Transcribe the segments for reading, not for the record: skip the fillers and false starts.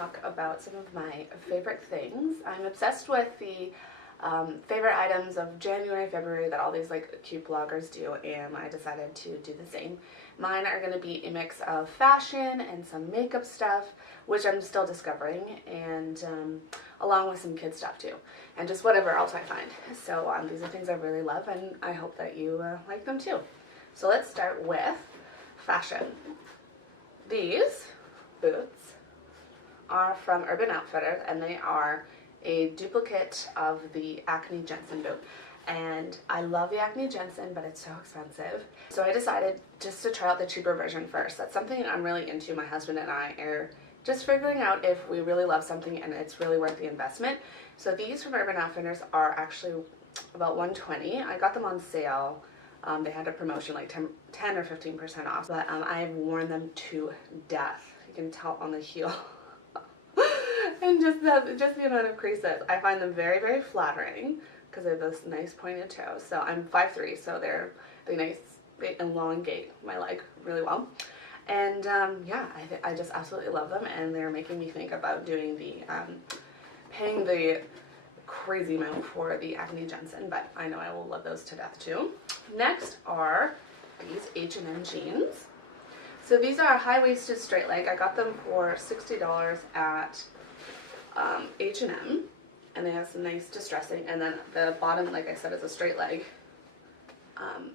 talk about some of my favorite things. I'm obsessed with the favorite items of January, February that all these like cute bloggers do, and I decided to do the same. Mine are going to be a mix of fashion and some makeup stuff, which I'm still discovering, and along with some kid stuff too, and just whatever else I find. So these are things I really love, and I hope that you like them too. So let's start with fashion. These boots are from Urban Outfitters, and they are a duplicate of the Acne Jensen boot. And I love the Acne Jensen, but it's so expensive. So I decided just to try out the cheaper version first. That's something I'm really into. My husband and I are just figuring out if we really love something and it's really worth the investment. So these from Urban Outfitters are actually about $120. I got them on sale. They had a promotion like 10 or 15% off, but I've worn them to death. You can tell on the heel. And just the amount of creases. I find them very, very flattering because they have this nice pointed toe. So I'm 5'3", so they elongate my leg really well. And yeah, I just absolutely love them, and they're making me think about doing paying the crazy amount for the Acne Jensen, but I know I will love those to death too. Next are these H&M jeans. So these are high-waisted straight leg. I got them for $60 at H&M, and they have some nice distressing, and then the bottom, like I said, is a straight leg.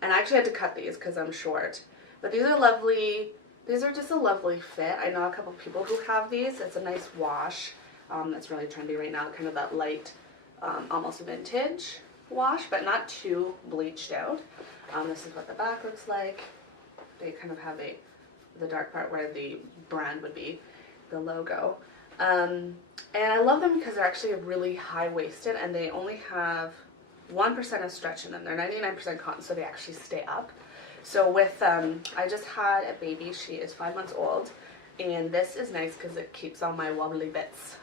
And I actually had to cut these because I'm short, but these are lovely. These are just a lovely fit. I know a couple people who have these. It's a nice wash. That's really trendy right now, kind of that light, almost vintage wash, but not too bleached out. This is what the back looks like. They kind of have the dark part where the brand would be, the logo. And I love them because they're actually really high-waisted, and they only have 1% of stretch in them. They're 99% cotton, so they actually stay up. So with, I just had a baby. She is 5 months old, and this is nice because it keeps all my wobbly bits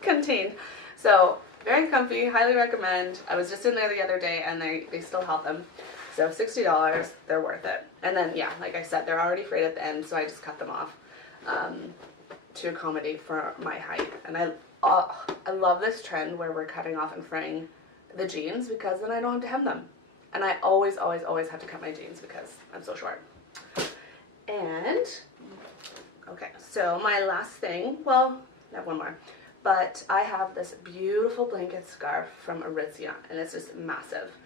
contained. So very comfy, highly recommend. I was just in there the other day, and they still have them. So $60, they're worth it. And then, yeah, like I said, they're already frayed at the end, so I just cut them off to accommodate for my height. And I love this trend where we're cutting off and fraying the jeans, because then I don't have to hem them. And I always have to cut my jeans because I'm so short. And, okay, so my last thing, well, I have one more. But I have this beautiful blanket scarf from Aritzia, and it's just massive.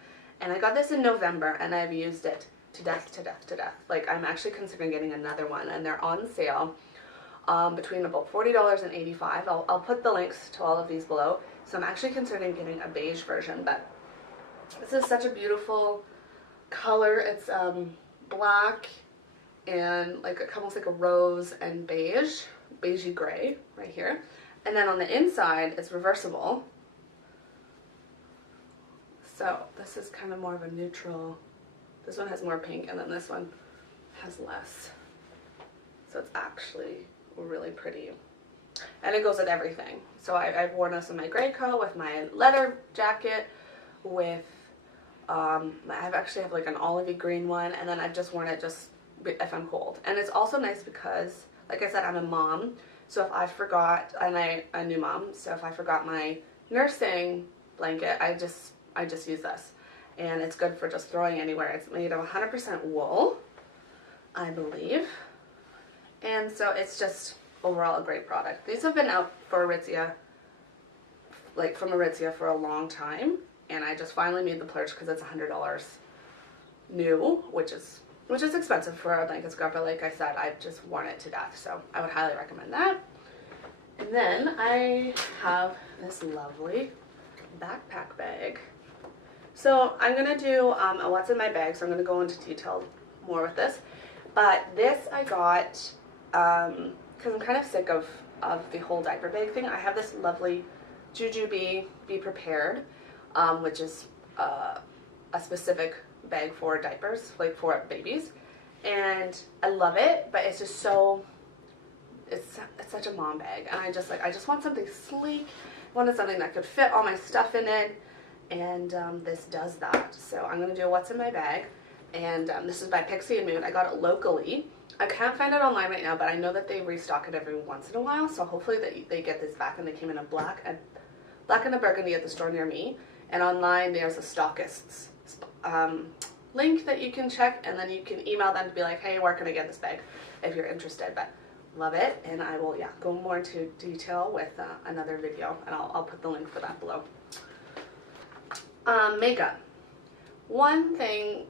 And I got this in November, and I've used it to death, to death, to death. Like, I'm actually considering getting another one, and they're on sale between about $40 and $85. I'll put the links to all of these below. So I'm actually considering getting a beige version, but this is such a beautiful color. It's black and almost like a rose and beigey gray right here. And then on the inside, it's reversible. So this is kind of more of a neutral. This one has more pink, and then this one has less. So it's actually really pretty. And it goes with everything. So I've worn this in my gray coat, with my leather jacket, with, I actually have like an olivey green one, and then I've just worn it just if I'm cold. And it's also nice because, like I said, I'm a mom. So if I forgot, and I'm a new mom, so if I forgot my nursing blanket, I just use this. And it's good for just throwing anywhere. It's made of 100% wool, I believe. And so it's just overall a great product. These have been out for Aritzia, like from Aritzia, for a long time. And I just finally made the plurge because it's $100 new, which is expensive for a blanket scarf, but like I said, I've just worn it to death, so I would highly recommend that. And then I have this lovely backpack bag. So I'm going to do a what's in my bag, so I'm going to go into detail more with this. But this I got because I'm kind of sick of the whole diaper bag thing. I have this lovely Jujube Be Prepared, which is a specific bag for diapers, like for babies, and I love it, but it's just so, it's such a mom bag, and I just want something sleek. I wanted something that could fit all my stuff in it, and this does that. So I'm going to do what's in my bag, and this is by Pixie and Moon. I got it locally. I can't find it online right now, but I know that they restock it every once in a while, so hopefully they get this back. And they came in a black and a burgundy at the store near me. And online there's a stockist's link that you can check, and then you can email them to be like, hey, where can I get this bag if you're interested. But love it, and I will go more into detail with another video, and I'll put the link for that below. Makeup. One thing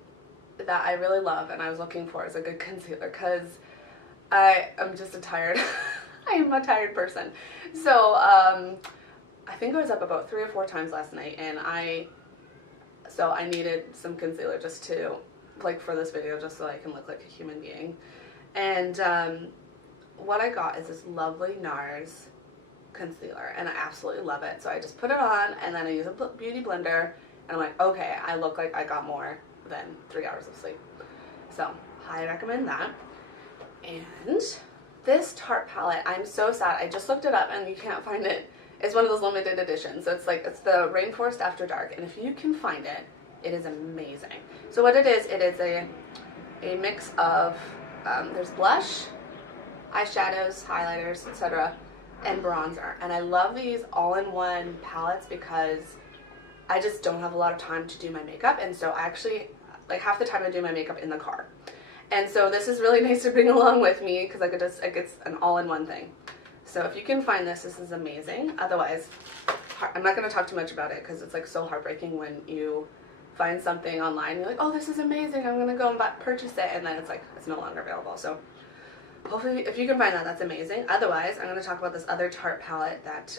that I really love and I was looking for is a good concealer, because I am just a tired I am a tired person. So I think I was up about 3 or 4 times last night, and I needed some concealer just to, like, for this video, just so I can look like a human being. And what I got is this lovely Nars concealer, and I absolutely love it. So I just put it on, and then I use a beauty blender, and I'm like, okay, I look like I got more than 3 hours of sleep. So I recommend that. And this Tarte palette, I'm so sad. I just looked it up and you can't find it. It's one of those limited editions. So it's the Rainforest After Dark, and if you can find it, it is amazing. So what it is a mix of there's blush, eyeshadows, highlighters, etc., and bronzer. And I love these all-in-one palettes because I just don't have a lot of time to do my makeup, and so I actually, like, half the time I do my makeup in the car. And so this is really nice to bring along with me, because it's an all-in-one thing. So if you can find this is amazing. Otherwise, I'm not going to talk too much about it, because it's like so heartbreaking when you find something online and you're like, oh, this is amazing, I'm going to go and purchase it, and then it's like, it's no longer available. So hopefully if you can find that, that's amazing. Otherwise, I'm going to talk about this other Tarte palette that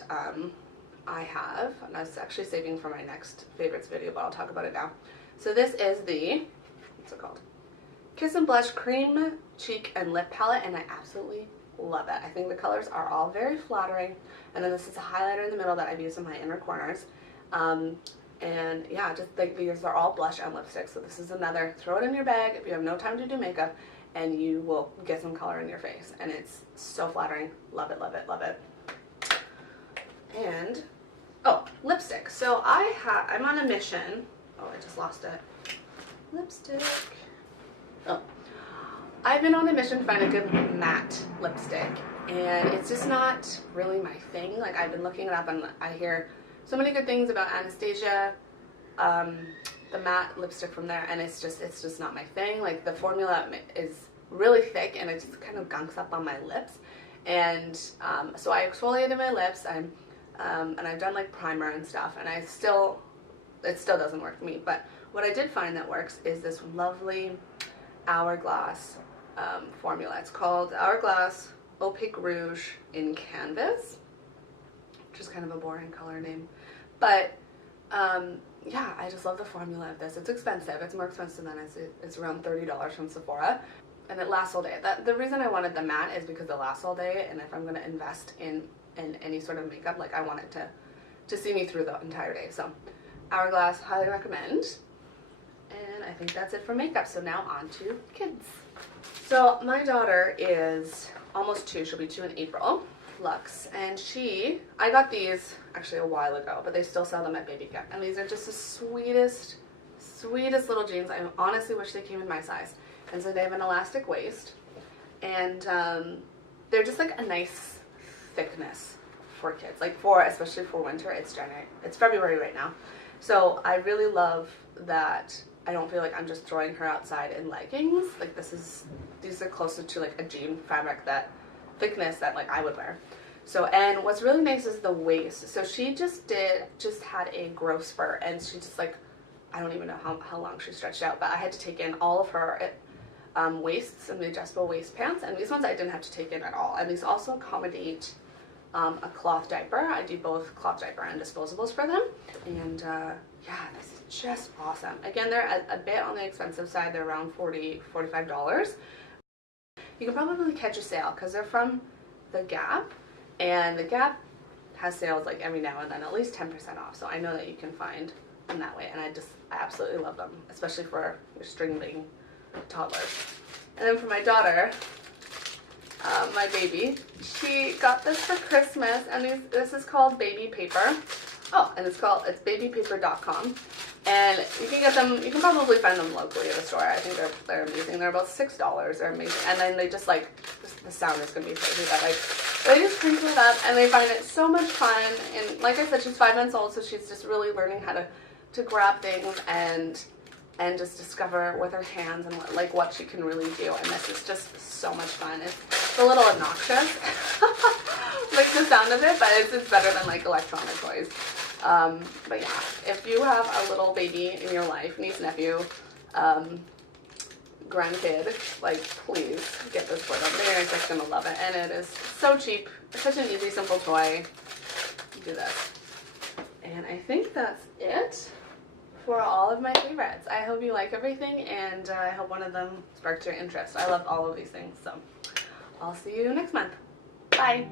I have, and I was actually saving for my next favorites video, but I'll talk about it now. So this is the, what's it called? Kiss and Blush Cream Cheek and Lip Palette, and I absolutely love it. I think the colors are all very flattering, and then this is a highlighter in the middle that I've used in my inner corners. And yeah, just like these are all blush and lipstick, so this is another, throw it in your bag if you have no time to do makeup, and you will get some color in your face, and it's so flattering. Love it, love it, love it. And oh, lipstick. So I'm on a mission. Oh, I just lost it. Lipstick. Oh, I've been on a mission to find a good matte lipstick, and it's just not really my thing. Like, I've been looking it up, and I hear so many good things about Anastasia, the matte lipstick from there, and it's just not my thing. Like, the formula is really thick, and it just kind of gunks up on my lips. And so I exfoliated my lips, and I've done like primer and stuff, and it still doesn't work for me. But what I did find that works is this lovely Hourglass formula. It's called Hourglass Opaque Rouge in Canvas, which is kind of a boring color name. But yeah, I just love the formula of this. It's expensive. It's more expensive than it's around $30 from Sephora, and it lasts all day. The reason I wanted the matte is because it lasts all day, and if I'm going to invest in any sort of makeup, like, I want it to see me through the entire day. So Hourglass, highly recommend. And I think that's it for makeup. So now on to kids. So my daughter is almost 2. She'll be 2 in April. Lux, and I got these actually a while ago, but they still sell them at Baby Gap, and these are just the sweetest little jeans. I honestly wish they came in my size. And so they have an elastic waist, and they're just like a nice thickness for kids, like especially for winter. It's February right now, so I really love that I don't feel like I'm just throwing her outside in leggings. Like, these are closer to like a jean fabric, that thickness that like I would wear. So, and what's really nice is the waist. So she just had a growth spurt, and she just, like, I don't even know how long she stretched out, but I had to take in all of her waists and the adjustable waist pants, and these ones I didn't have to take in at all. And these also accommodate a cloth diaper. I do both cloth diaper and disposables for them, and yeah, this is just awesome. Again, they're a bit on the expensive side. They're around $45. You can probably catch a sale because they're from the Gap, and the Gap has sales like every now and then, at least 10% off. So I know that you can find them that way, and I absolutely love them, especially for your stringling toddlers. And then for my daughter, my baby, she got this for Christmas, and this is called Baby Paper. Oh, and it's babypaper.com, And you can get them, you can probably find them locally at a store. I think they're amazing. They're about $6. They're amazing. And then they just like, the sound is going to be crazy, but like, they just crinkle it up and they find it so much fun. And like I said, she's 5 months old, so she's just really learning how to grab things and just discover with her hands and what she can really do. And this is just so much fun. It's a little obnoxious, like the sound of it, but it's better than like electronic toys. But yeah, if you have a little baby in your life, niece, nephew, grandkid, like please get this for them. They're just gonna love it, and it is so cheap. It's such an easy, simple toy. Do this, and I think that's it for all of my favorites. I hope you like everything, and I hope one of them sparked your interest. I love all of these things, so I'll see you next month. Bye.